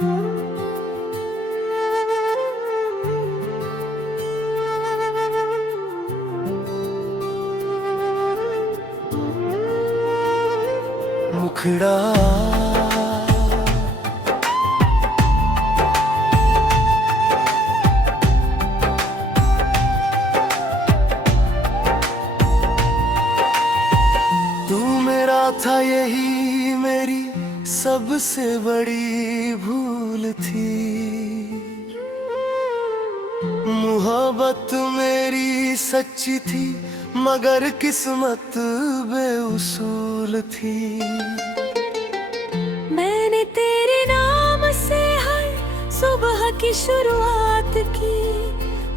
मुखड़ा तू मेरा था, यही मेरी सबसे बड़ी भूल थी। मोहब्बत मेरी सच्ची थी मगर किस्मत बेउसूल थी। मैंने तेरे नाम से हर सुबह की शुरुआत की,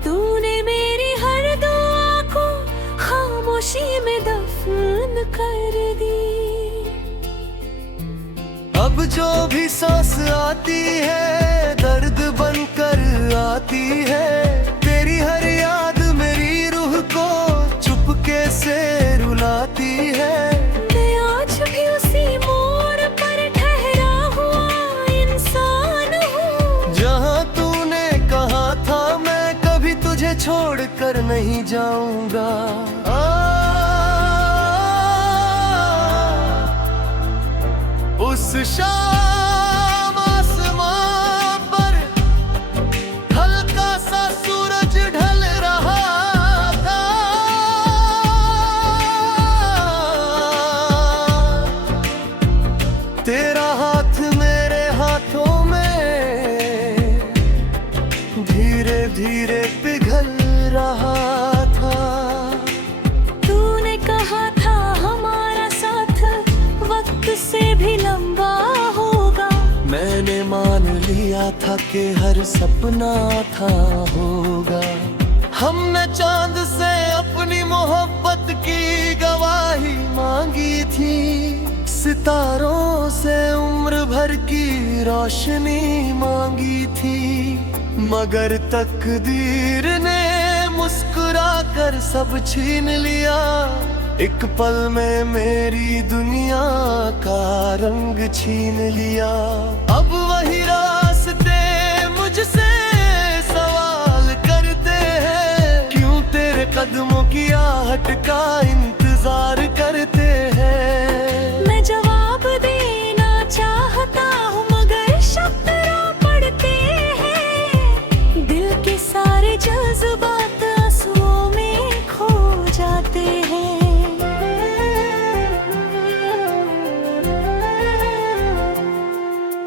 तूने मेरी हर दुआ को खामोशी में दफन कर दी। अब जो भी सांस आती है दर्द बनकर आती है, तेरी हर याद मेरी रूह को चुपके से रुलाती है। मैं आज भी उसी मोड़ पर ठहरा हुआ इंसान हूँ, जहाँ तूने कहा था मैं कभी तुझे छोड़ कर नहीं जाऊंगा। उस शाम आसमां पर हल्का सा सूरज ढल रहा था। तेरा हाथ मेरे हाथों में धीरे धीरे पिघल रहा था। तूने कहा था हमारा साथ वक्त से भी लंबा होगा। मैंने मान लिया था कि हर सपना था होगा। हमने चांद से अपनी मोहब्बत की गवाही मांगी थी, सितारों से उम्र भर की रोशनी मांगी थी। मगर तकदीर ने मुस्कुरा कर सब छीन लिया। एक पल में मेरी दुनिया का रंग छीन लिया। अब वही रास्ते मुझसे सवाल करते हैं, क्यों तेरे कदमों की आहट का इंतजार करते हैं। मैं जवाब देना चाहता हूँ मगर शब्द रो पड़ते हैं। दिल के सारे जज्बात आंसुओं में खो जाते हैं।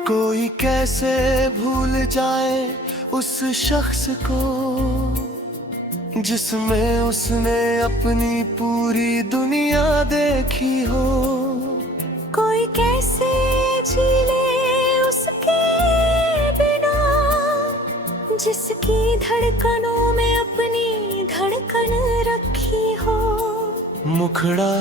कोई कैसे भूल जाए उस शख्स को जिसमें उसने अपनी पूरी दुनिया देखी हो। कोई कैसे जी ले उसके बिना, जिसकी धड़कनों में अपनी धड़कन रखी हो। मुखड़ा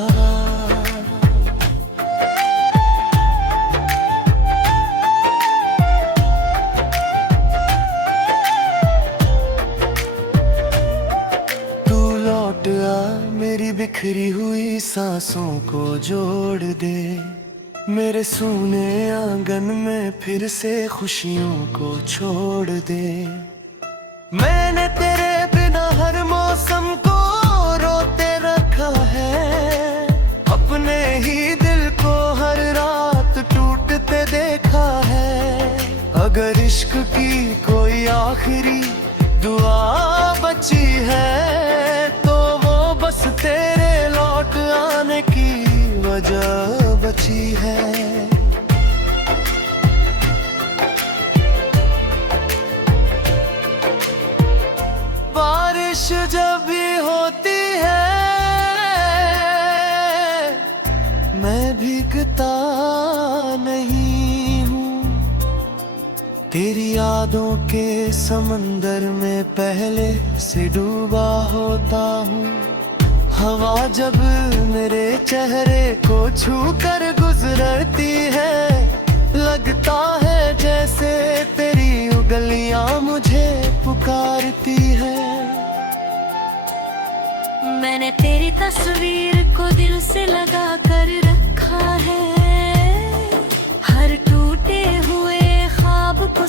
मेरी बिखरी हुई सांसों को जोड़ दे, मेरे सूने आंगन में फिर से खुशियों को छोड़ दे। मैंने तेरे बिना हर मौसम को रोते रखा है, अपने ही दिल को हर रात टूटते देखा है। अगर इश्क की कोई आखिरी दुआ बची है तो वो बस तेरे लौट आने की वजह बची है। बारिश जब भी होती है मैं भीगता नहीं हूँ, तेरी यादों के समंदर में पहले से डूबा होता हूँ। हवा जब मेरे चेहरे को छू कर गुजरती है, लगता है जैसे तेरी उंगलियां मुझे पुकारती है। मैंने तेरी तस्वीर को दिल से लगा कर रखा है, हर टूटे हुए ख्वाब को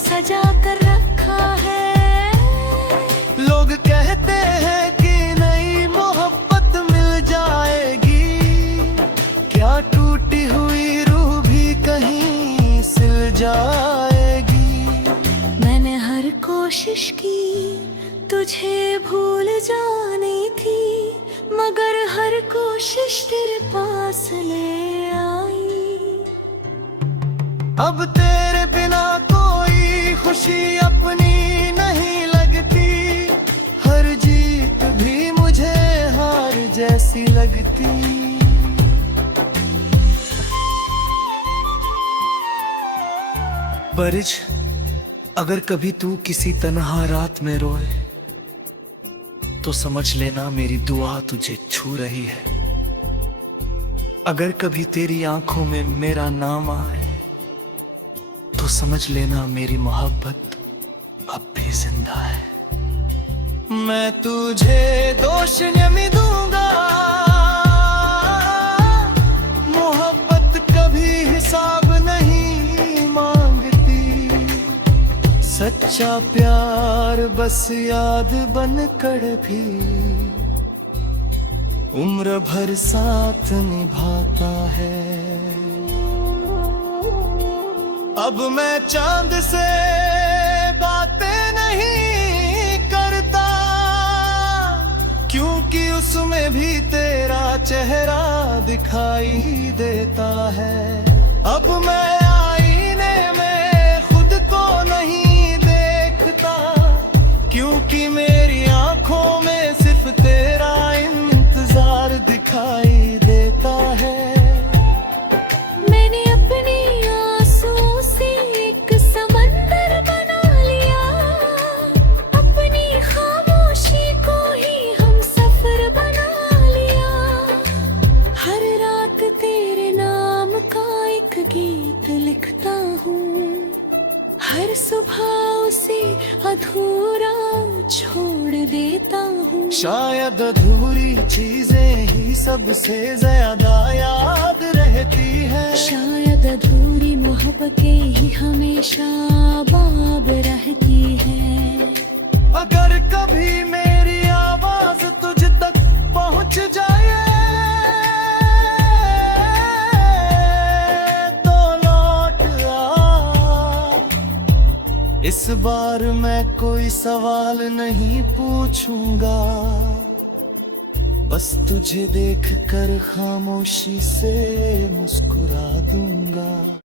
कोशिश की तुझे भूल जाने की, मगर हर कोशिश तेरे पास ले आई। अब तेरे बिना कोई खुशी अपनी नहीं लगती, हर जीत भी मुझे हार जैसी लगती। बरिज, अगर कभी तू किसी तन्हा रात में रोए तो समझ लेना मेरी दुआ तुझे छू रही है। अगर कभी तेरी आंखों में मेरा नाम आए तो समझ लेना मेरी मोहब्बत अब भी जिंदा है। मैं तुझे दोष नहीं दूंगा, मोहब्बत कभी हिसाब नहीं मांगती। सच्चा प्यार बस याद बनकर भी उम्र भर साथ निभाता है। अब मैं चांद से बातें नहीं करता, क्योंकि उसमें भी तेरा चेहरा दिखाई देता है। अब मैं आईने में खुद को नहीं देखता, क्योंकि मेरी आंखों में सिर्फ तेरा इंतजार दिखाई देता है। मैंने अपनी आंसुओं से एक समंदर बना लिया, अपनी खामोशी को ही हम सफर बना लिया। हर रात तेरे नाम का एक गीत लिखता हूँ, हर सुबह उसे अधूरा छोड़ देता हूँ। शायद अधूरी चीजें ही सबसे ज्यादा याद रहती है, शायद अधूरी मोहब्बतें ही हमेशा बाब रहती है। अगर कभी मेरी आवाज तुझ तक पहुंच जाए तो लौट आ। इस बार मैं कोई सवाल नहीं पूछूंगा, बस तुझे देखकर खामोशी से मुस्कुरा दूंगा।